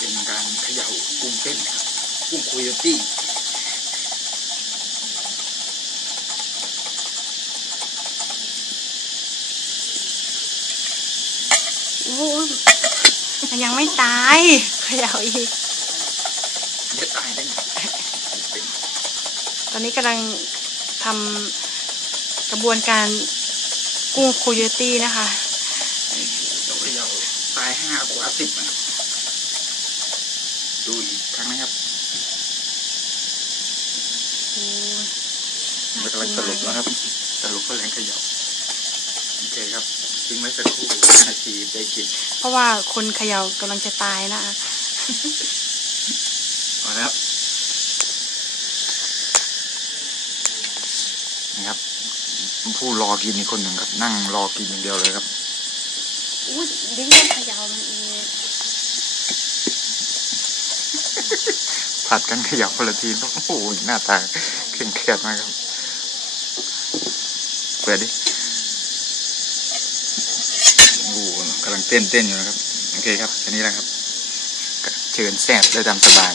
การเขย่ากุ้งเต้นครับกุ้งโคโยตี้โอ้ยมันยังไม่ตายเขย่าอีกจะตายได้ไงเป็นตอนนี้กำลังทำกระบวนการกุ้งโคโยตี้นะคะเราเขย่าตายห้ากว่าสิบนะครับ ดูอีกครั้งนะครับโอ้ยมันกำลังสลบแล้วครับสลบก็แรงเขย่าโอเคครับทิ้งไว้สักครู่นาทีได้กิน เพราะว่าคนเขย่ากำลังจะตายนะคะพอแล้วนี่ครับผู้รอกินอีกคนหนึ่งครับ นั่งรอกินอย่างเดียวเลยครับอุ้ยดิ้งเขย่ามันเอง ผัดกันขยับคนละทีโอ้โหหน้าตาเคร่งเครียดมากครับเปิดดิโอ้โหกำลังเต้นเต้นอยู่นะครับ โอเคครับแค่นี้แหละครับ เชิญแซ่บได้ตามสบาย